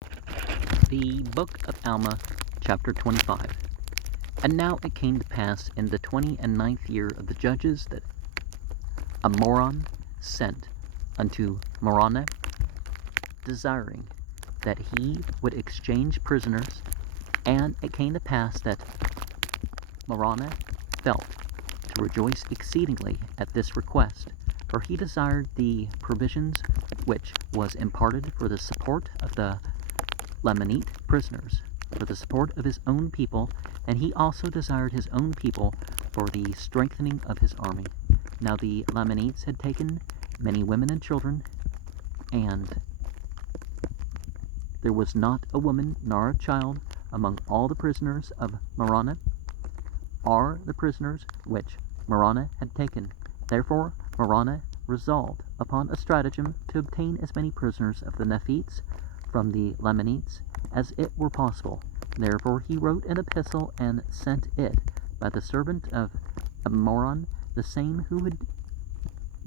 The Book of Alma, chapter 25. And now it came to pass in the 29th year of the judges that a Moron sent unto Moroni, desiring that he would exchange prisoners. And it came to pass that Moroni felt to rejoice exceedingly at this request, for he desired the provisions which was imparted for the support of the Lamanite prisoners, for the support of his own people, and he also desired his own people for the strengthening of his army. Now the Lamanites had taken many women and children, and there was not a woman nor a child among all the prisoners of Moroni, are the prisoners which Moroni had taken. Therefore Moroni resolved upon a stratagem to obtain as many prisoners of the Nephites from the Lamanites as it were possible. Therefore he wrote an epistle and sent it by the servant of Moron, the same who had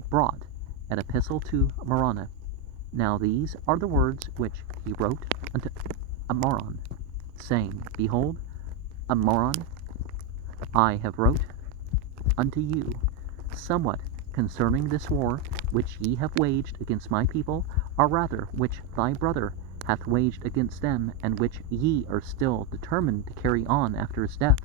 brought an epistle to Moroni. Now these are the words which he wrote unto Moron, saying, Behold, Moron, I have wrote unto you somewhat concerning this war which ye have waged against my people, or rather which thy brother hath waged against them, and which ye are still determined to carry on after his death.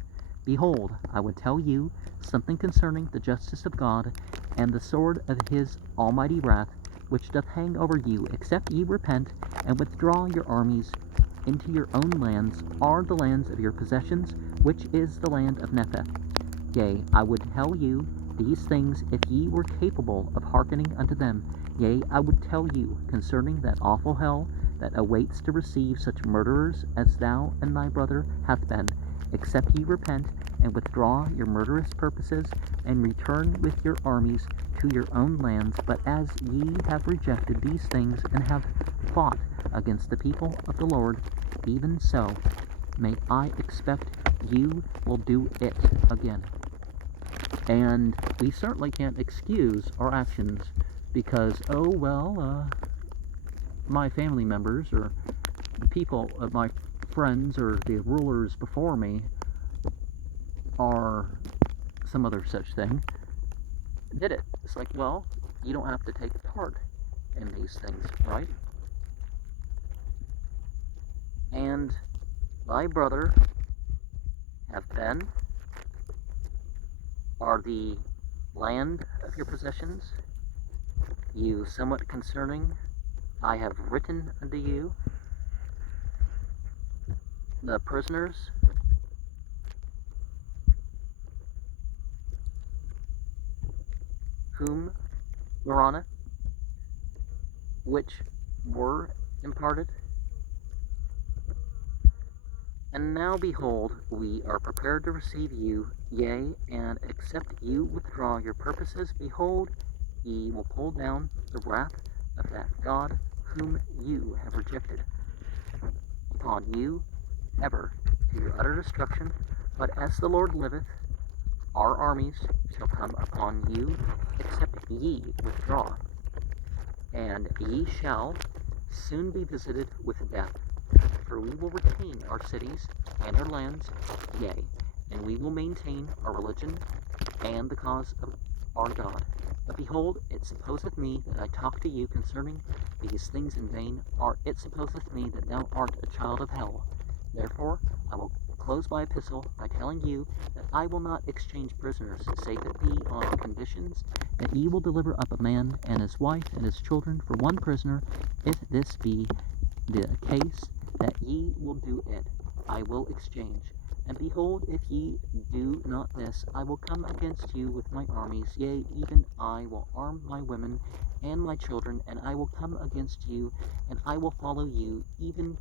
Behold, I would tell you something concerning the justice of God, and the sword of his almighty wrath, which doth hang over you, except ye repent, and withdraw your armies into your own lands, are the lands of your possessions, which is the land of Nepheth. Yea, I would tell you these things if ye were capable of hearkening unto them. Yea, I would tell you concerning that awful hell that awaits to receive such murderers as thou and thy brother hath been, except ye repent and withdraw your murderous purposes, and return with your armies to your own lands. But as ye have rejected these things, and have fought against the people of the Lord, even so may I expect you will do it again. And we certainly can't excuse our actions because, my family members or the people of my friends or the rulers before me or some other such thing did it. It's like, well, you don't have to take part in these things, right? And thy brother have been, are the land of your possessions. You somewhat concerning, I have written unto you. The prisoners whom Moroni, which were imparted. And now behold, we are prepared to receive you, yea, and except you withdraw your purposes, behold, ye will pull down the wrath of that God whom you have rejected upon you ever to your utter destruction. But as the Lord liveth, our armies shall come upon you, except ye withdraw, and ye shall soon be visited with death. For we will retain our cities and our lands, yea, and we will maintain our religion and the cause of our God. But behold, it supposeth me that I talk to you concerning these things in vain, or it supposeth me that thou art a child of hell. Therefore I will close my epistle by telling you that I will not exchange prisoners, save it be on conditions that ye will deliver up a man and his wife and his children for one prisoner. If this be the case, that ye will do it, I will exchange. And behold, if ye do not this, I will come against you with my armies, yea, even I will arm my women and my children, and I will come against you, and I will follow you even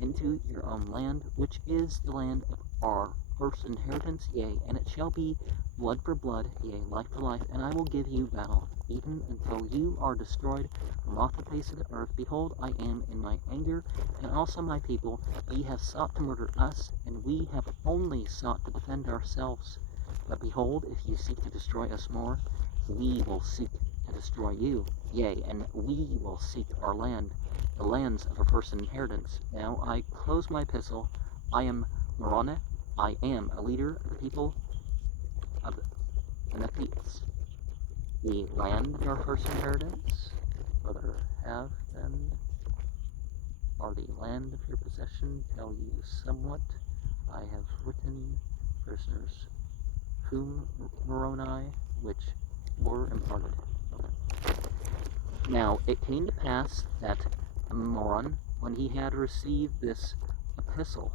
into your own land, which is the land of our first inheritance, yea, and it shall be blood for blood, yea, life for life, and I will give you battle, even until you are destroyed from off the face of the earth. Behold, I am in my anger, and also my people. Ye have sought to murder us, and we have only sought to defend ourselves. But behold, if ye seek to destroy us more, we will seek to destroy you, yea, and we will seek our land. the lands of a first inheritance. Now I close my epistle. I am Moroni. I am a leader of the people of the Nephites. The land of our first inheritance, whether have been, or the land of your possession, tell you somewhat. I have written prisoners, whom Moroni, which were imparted. Okay. Now it came to pass that Moron, when he had received this epistle,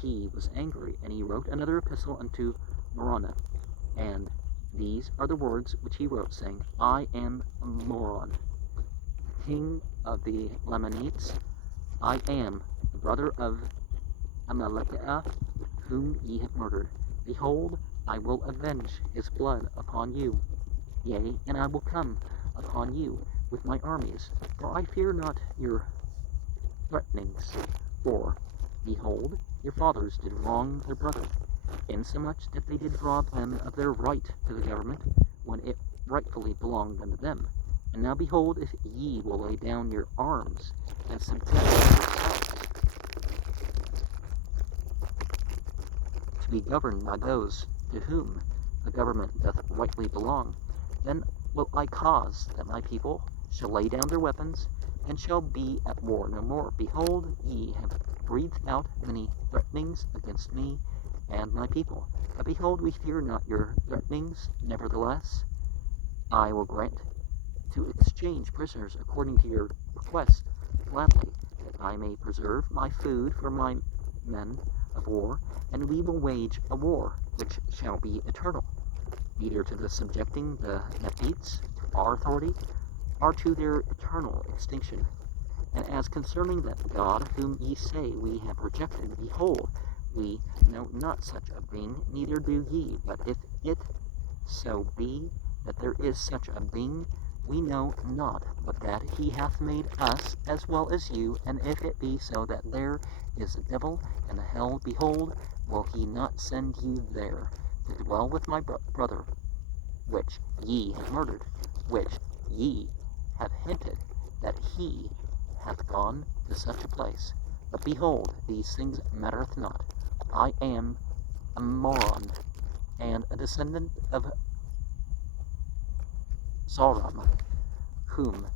he was angry, and he wrote another epistle unto Moroni. And these are the words which he wrote, saying, I am Moron, king of the Lamanites. I am the brother of Amalekah, whom ye have murdered. Behold, I will avenge his blood upon you. Yea, and I will come upon you with my armies, for I fear not your threatenings. For, behold, your fathers did wrong their brother, insomuch that they did rob them of their right to the government, when it rightfully belonged unto them. And now behold, if ye will lay down your arms, and subject yourselves to be governed by those to whom the government doth rightly belong, then will I cause that my people shall lay down their weapons, and shall be at war no more. Behold, ye have breathed out many threatenings against me and my people. But behold, we fear not your threatenings. Nevertheless, I will grant to exchange prisoners according to your request gladly, that I may preserve my food for my men of war, and we will wage a war which shall be eternal, neither to the subjecting the Nephites to our authority, or to their eternal extinction. And as concerning that God whom ye say we have rejected, behold, we know not such a being, neither do ye. But if it so be that there is such a being, we know not but that he hath made us as well as you. And if it be so that there is a devil and a hell, behold, will he not send you there to dwell with my brother, which ye have murdered, which ye have hinted that he hath gone to such a place. But behold, these things mattereth not. I am a Moron, and a descendant of Zoram, whom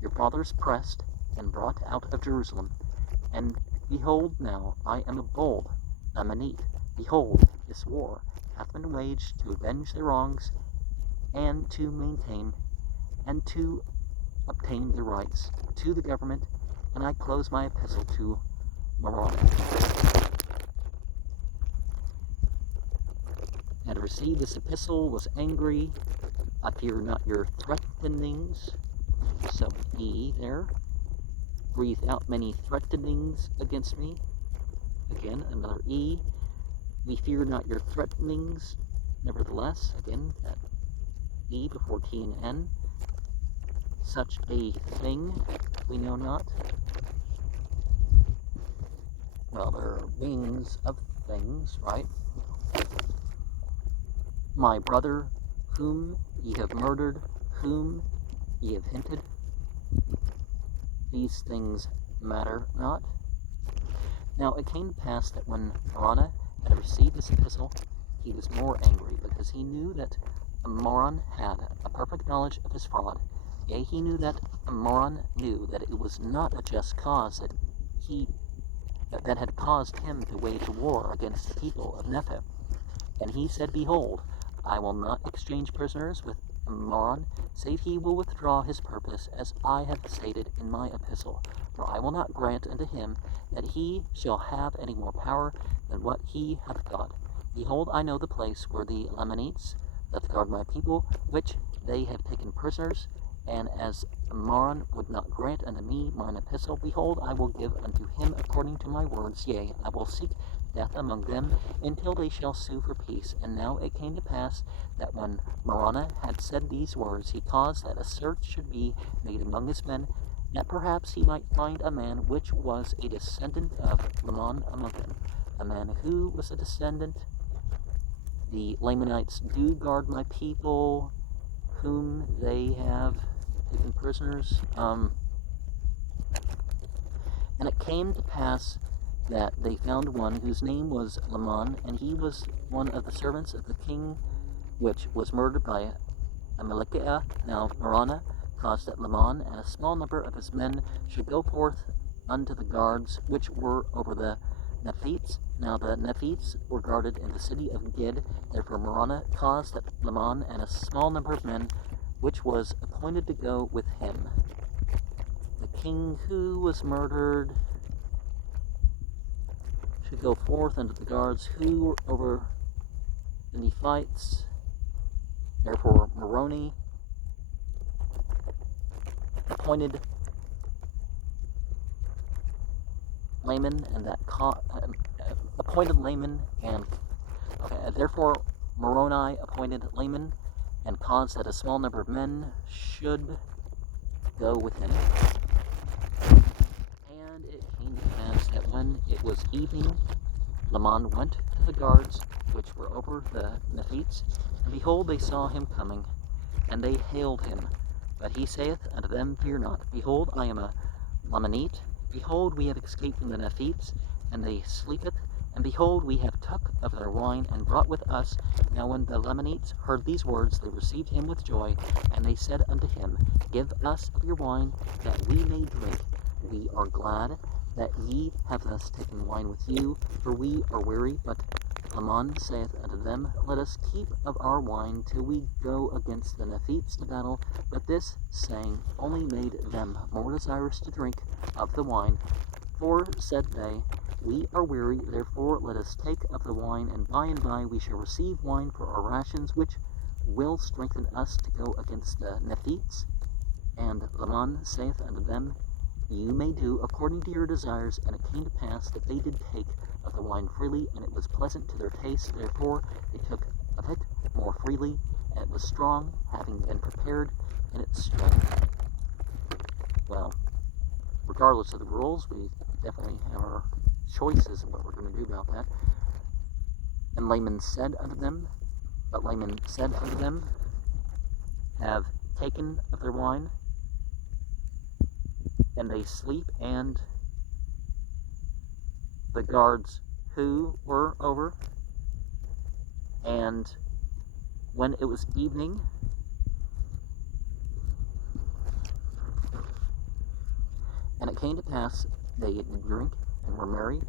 your fathers pressed and brought out of Jerusalem. And behold, now I am a bold Ammonite. Behold, this war hath been waged to avenge their wrongs, and to maintain and to obtain the rights to the government. And I close my epistle to Moroni. Had received this epistle, was angry. I fear not your threatenings. So he there breathed out many threatenings against me. Again, another E. We fear not your threatenings. Nevertheless, again, that E before T and N. Such a thing we know not. Well, there are wings of things, right? My brother, whom ye have murdered, whom ye have hinted, these things matter not. Now it came to pass that when Moroni had received this epistle, he was more angry, because he knew that Moron had a perfect knowledge of his fraud. Yea, he knew that Moron knew that it was not a just cause that had caused him to wage a war against the people of Nephi. And he said, Behold, I will not exchange prisoners with Moron, save he will withdraw his purpose, as I have stated in my epistle. For I will not grant unto him that he shall have any more power than what he hath got. Behold, I know the place where the Lamanites doth guard my people, which they have taken prisoners. And as Moron would not grant unto me mine epistle, behold, I will give unto him according to my words. Yea, I will seek death among them until they shall sue for peace. And now it came to pass that when Moroni had said these words, he caused that a search should be made among his men, that perhaps he might find a man which was a descendant of Laman among them, a man who was a descendant. The Lamanites do guard my people, whom they have taken prisoners. And it came to pass that they found one whose name was Laman, and he was one of the servants of the king, which was murdered by Amalekah. Now Moroni caused that Laman and a small number of his men should go forth unto the guards which were over the Nephites. Now the Nephites were guarded in the city of Gid. Therefore Moroni caused that Laman and a small number of men, which was appointed to go with him. The king who was murdered should go forth unto the guards who were over the Nephites. Therefore Moroni appointed Laman, and that appointed Laman, and therefore Moroni appointed Laman, and caused that a small number of men should go with him. And it came to pass that when it was evening, Laman went to the guards which were over the Nephites, and behold, they saw him coming, and they hailed him. But he saith unto them, Fear not. Behold, I am a Lamanite. Behold, we have escaped from the Nephites, and they sleepeth. And behold, we have took of their wine, and brought with us. Now when the Lamanites heard these words, they received him with joy, and they said unto him, Give us of your wine, that we may drink. We are glad that ye have thus taken wine with you, for we are weary. But Laman saith unto them, Let us keep of our wine till we go against the Nephites to battle. But this saying only made them more desirous to drink of the wine. For, said they, We are weary, therefore let us take of the wine, and by we shall receive wine for our rations, which will strengthen us to go against the Nephites. And Laman saith unto them, You may do according to your desires. And it came to pass that they did take of the wine freely, and it was pleasant to their taste. Therefore they took of it more freely, and it was strong, having been prepared in its strength. Well, regardless of the rules, we definitely have our choices of what we're going to do about that. And Laman said unto them, Have taken of their wine, and they sleep, and the guards who were over. And when it was evening, and it came to pass they did drink and were merry,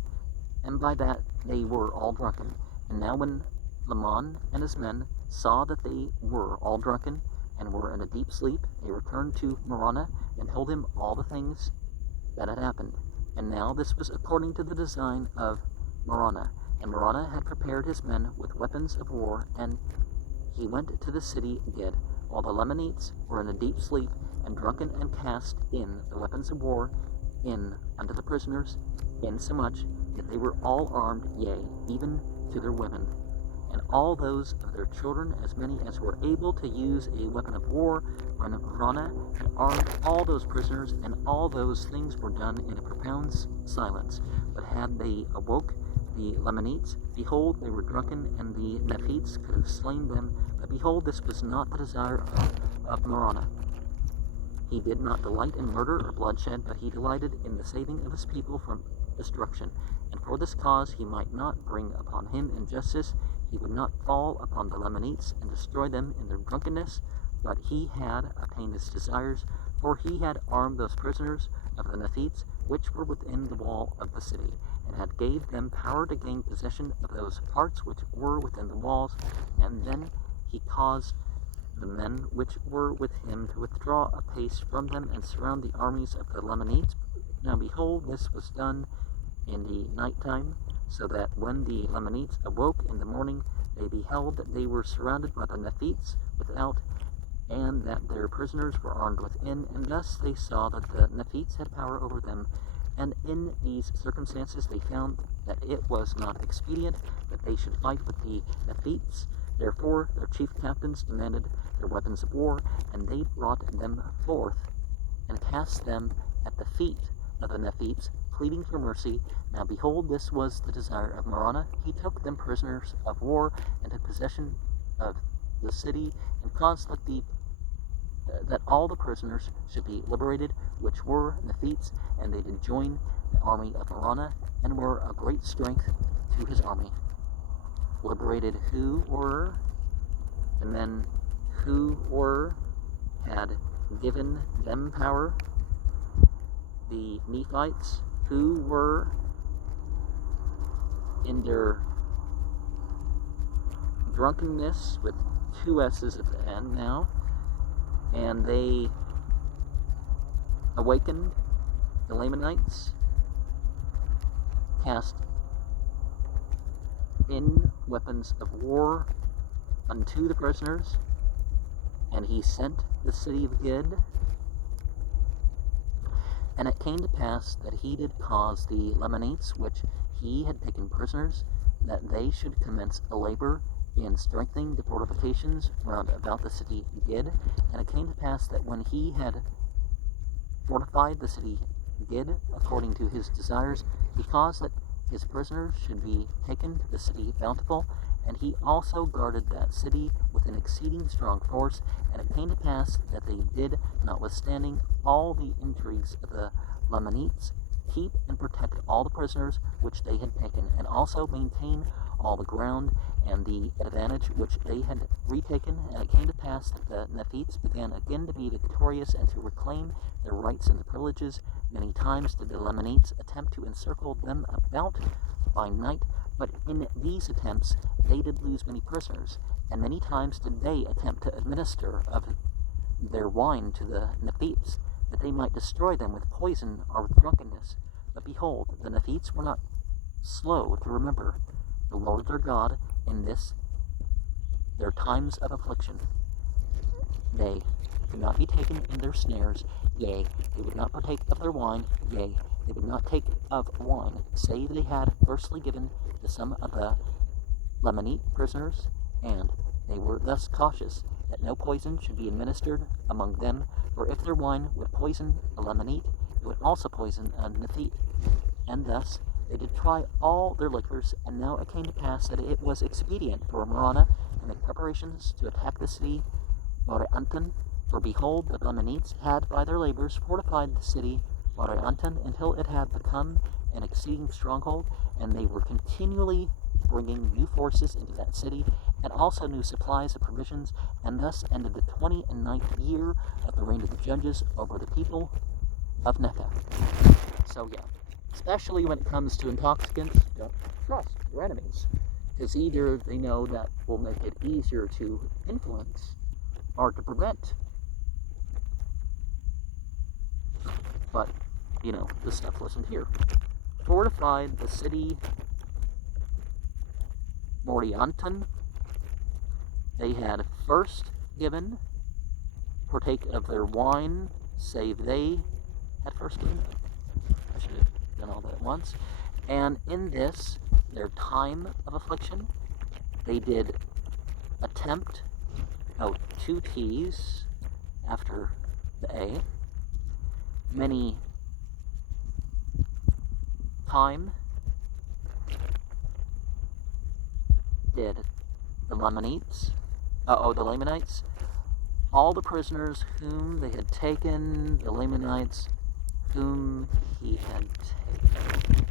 and by that they were all drunken. And now when Laman and his men saw that they were all drunken and were in a deep sleep, they returned to Moroni and told him all the things that had happened. And now this was according to the design of Moroni. And Moroni had prepared his men with weapons of war, and he went to the city Gid, while the Lamanites were in a deep sleep, and drunken, and cast in the weapons of war in unto the prisoners, insomuch that they were all armed, yea, even to their women. And all those of their children, as many as were able to use a weapon of war, when Moroni had armed all those prisoners, and all those things were done in a profound silence. But had they awoke the Lamanites, behold, they were drunken, and the Nephites could have slain them. But behold, this was not the desire of Moroni. He did not delight in murder or bloodshed, but he delighted in the saving of his people from destruction. And for this cause he might not bring upon him injustice. He would not fall upon the Lamanites and destroy them in their drunkenness, but he had obtained his desires, for he had armed those prisoners of the Nephites which were within the wall of the city, and had gave them power to gain possession of those parts which were within the walls. And then he caused the men which were with him to withdraw a pace from them, and surround the armies of the Lamanites. Now behold, this was done in the night time, so that when the Lamanites awoke in the morning, they beheld that they were surrounded by the Nephites without, and that their prisoners were armed within. And thus they saw that the Nephites had power over them. And in these circumstances they found that it was not expedient that they should fight with the Nephites. Therefore their chief captains demanded their weapons of war, and they brought them forth, and cast them at the feet of the Nephites, pleading for mercy. Now behold, this was the desire of Moroni. He took them prisoners of war, and took possession of the city, and caused that all the prisoners should be liberated, which were Nephites, and they did join the army of Moroni, and were a great strength to his army. Liberated who were, and then who were, had given them power. The Nephites, who were in their drunkenness, with two S's at the end now, and they awakened the Lamanites, cast in weapons of war unto the prisoners, and he sent the city of Gid. And it came to pass that he did cause the Lamanites, which he had taken prisoners, that they should commence a labor in strengthening the fortifications round about the city Gid. And it came to pass that when he had fortified the city Gid according to his desires, he caused that his prisoners should be taken to the city Bountiful, and he also guarded that city with an exceeding strong force. And it came to pass that they did, notwithstanding all the intrigues of the Lamanites, keep and protect all the prisoners which they had taken, and also maintain all the ground and the advantage which they had retaken. And it came to pass that the Nephites began again to be victorious and to reclaim their rights and their privileges. Many times did the Lamanites attempt to encircle them about by night, but in these attempts they did lose many prisoners, and many times did they attempt to administer of their wine to the Nephites, that they might destroy them with poison or with drunkenness. But behold, the Nephites were not slow to remember the Lord their God in this their times of affliction. They could not be taken in their snares, yea, they would not partake of their wine, yea, they would not take of wine, save they had firstly given to some of the Lamanite prisoners, and they were thus cautious that no poison should be administered among them, for if their wine would poison a Lamanite, it would also poison a Nephite. And thus they did try all their liquors, and now it came to pass that it was expedient for Moroni to make preparations to attack the city Moreanton, for behold, the Lamanites had by their labors fortified the city Moreanton until it had become an exceeding stronghold, and they were continually bringing new forces into that city, and also new supplies of provisions. And thus ended the 29th year of the reign of the judges over the people of Necha. So yeah, especially when it comes to intoxicants, don't trust your enemies, because either they know that will make it easier to influence or to prevent. But, you know, this stuff wasn't here. Fortified the city Morianton. They had first given, partake of their wine, save they had first given. I should have done all that at once. And in this, their time of affliction, they did attempt, two T's after the A, many time did the Lamanites, the Lamanites, all the prisoners whom they had taken, the Lamanites whom he had taken.